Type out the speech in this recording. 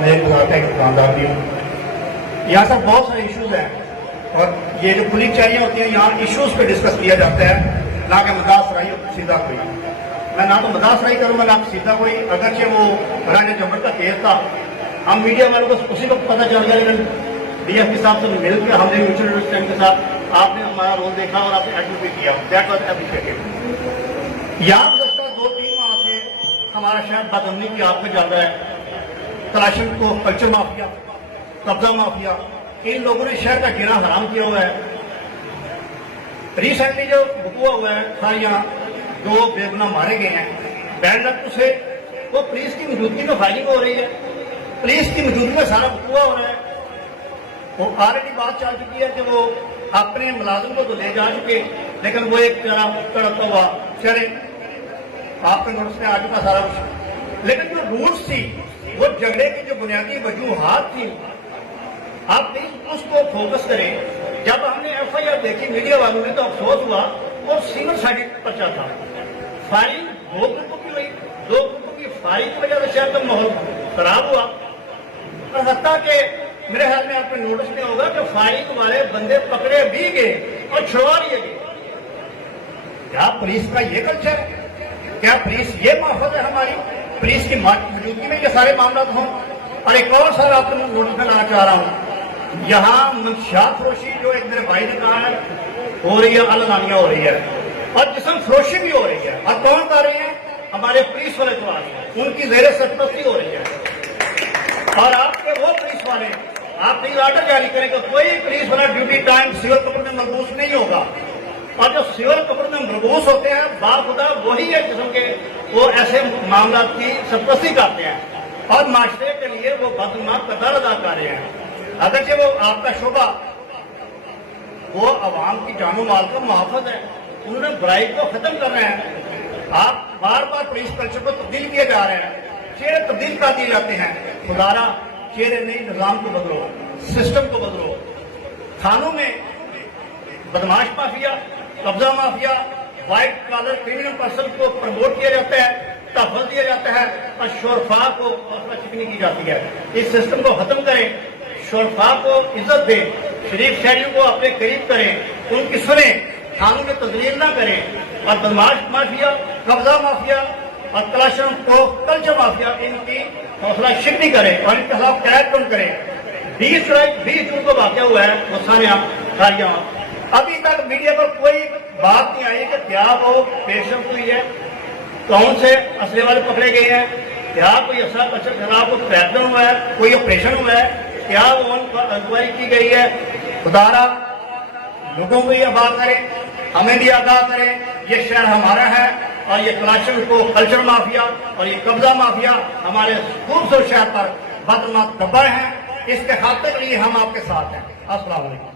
میں ایک گزارتا ایک دکاندار بھی ہوں. یہاں سے بہت سارے ایشوز ہیں اور یہ جو کھلی چالیاں ہوتی ہیں یہاں ایشوز پہ ڈسکس کیا جاتا ہے، نہ کہ مذاق سرائی اور سیدھا کوئی. میں نہ تو مذاق سرائی کروں گا نہ سیدھا کوئی. اگرچہ وہ راجہ جمر کا کیس تھا، ہم میڈیا والوں کو اسی وقت پتہ چل گیا، لیکن ڈی ایف پی صاحب سے مل کے ہم نے میوچل انڈرسٹینڈنگ کے ساتھ آپ نے ہمارا رول دیکھا اور آپ نے ایڈمٹ بھی کیا. That was appreciated. یہاں گزشتہ 2-3 ماہ سے ہمارا شہر بد امنی کی آگ میں جل رہا ہے. کلاشن کو کلچر مافیا، قبضہ مافیا، ان لوگوں نے شہر کا جینا حرام کیا ہوا ہے. ریسنٹلی جو وقوع ہوا ہے کھاریاں 2 بے گناہ مارے گئے ہیں بین رقط سے، وہ پولیس کی موجودگی میں فائرنگ ہو رہی ہے، پولیس کی موجودگی میں سارا وقوع ہو رہا ہے. وہ آلریڈی بات چل چکی ہے کہ وہ اپنے ملازم کو تو لے جا چکے، لیکن وہ ایک تڑپتا ہوا چلے آپ کے نوٹس میں آ چکا سارا کچھ. لیکن جو روٹس تھی، وہ جھگڑے کی جو بنیادی وجوہات تھی، آپ پلیز اس کو فوکس کریں. جب ہم نے ایف آئی آر دیکھی میڈیا والوں نے تو افسوس ہوا، اور سنگل سائڈڈ پرچہ تھا. فائرنگ 2 گروپوں کی ہوئی، 2 گروپوں کی فائرنگ کی وجہ سے شہر کا ماحول خراب ہوا. اور حتیٰ کہ میرے خیال میں آپ نے نوٹس میں ہوگا کہ فائرنگ والے بندے پکڑے بھی گئے اور چھڑوا لیے گئے. کیا پولیس کا یہ کلچر ہے؟ کیا پولیس یہ محفوظ ہے ہماری؟ پولیس کی موجودگی میں یہ سارے معاملات ہوں. اور ایک اور سر آپ کو نوٹس میں لانا چاہ رہا ہوں، یہاں منشیات فروشی جو ایک میرے بھائی نے کہا ہے ہو رہی ہے، علانیہ ہو رہی ہے، اور جسم فروشی بھی ہو رہی ہے. اور کون کر رہے ہیں؟ ہمارے پولیس والے تو آ رہے ہیں، ان کی زیر سرپرستی ہو رہی ہے. اور آپ کے وہ پولیس والے، آپ پلیز آرڈر جاری کریں کہ کوئی پولیس والا ڈیوٹی ٹائم سول کپڑے میں ملبوس نہیں ہوگا. اور جو سول کپڑے میں ملبوس ہوتے ہیں باخدا وہی ہے جسم کے وہ ایسے معاملات کی سرپرستی کرتے ہیں اور معاشرے کے لیے وہ بدنام کردار ادا کر رہے ہیں. اگرچہ وہ آپ کا شعبہ وہ عوام کی جان و مال کا محافظ ہے، انہوں نے برائی کو ختم کرنا ہے. آپ بار بار پولیس کلچر کو تبدیل کیے جا رہے ہیں، چہرے تبدیل کر دیے جاتے ہیں. خدارا چہرے نہیں، نظام کو بدلو، سسٹم کو بدلو. تھانوں میں بدماش مافیا، قبضہ mafia, white collar criminal person کو پروموٹ کیا جاتا ہے، تحفظ دیا جاتا ہے، اور شرفا کو حوصلہ چکنی کی جاتی ہے. اس سسٹم کو ختم کریں، شرفا کو عزت دیں، شریف شہریوں کو اپنے قریب کریں، ان کی سنیں، تھانوں میں تذلیل نہ کریں. اور بدماش مافیا، قبضہ مافیا اور کلاشن کو کلچر مافیا ان کی حوصلہ شکنی کریں اور ان کے خلاف کریک ڈاؤن کریں. 20 جون کو واقعہ ہوا ہے مسانیہ کھاریاں. ابھی تک میڈیا پر کوئی بات نہیں آئی کہ کیا وہ پیشرفت ہوئی ہے، کون سے اسلحے والے پکڑے گئے ہیں، کیا کوئی اثر کے خلاف کوئی کریک ڈاؤن ہوا ہے، کوئی آپریشن ہوا ہے، کیا وہ انکوائری کی گئی ہے. خدارا لوگوں کو بھی آگاہ کریں، ہمیں بھی آگاہ کریں. یہ شہر ہمارا ہے اور یہ کلاشن کو کلچر مافیا اور یہ قبضہ مافیا ہمارے خوبصورت شہر پر بدنام دبائے ہیں. اس کے خاتمے کے لیے ہم آپ کے ساتھ ہیں. السلام علیکم.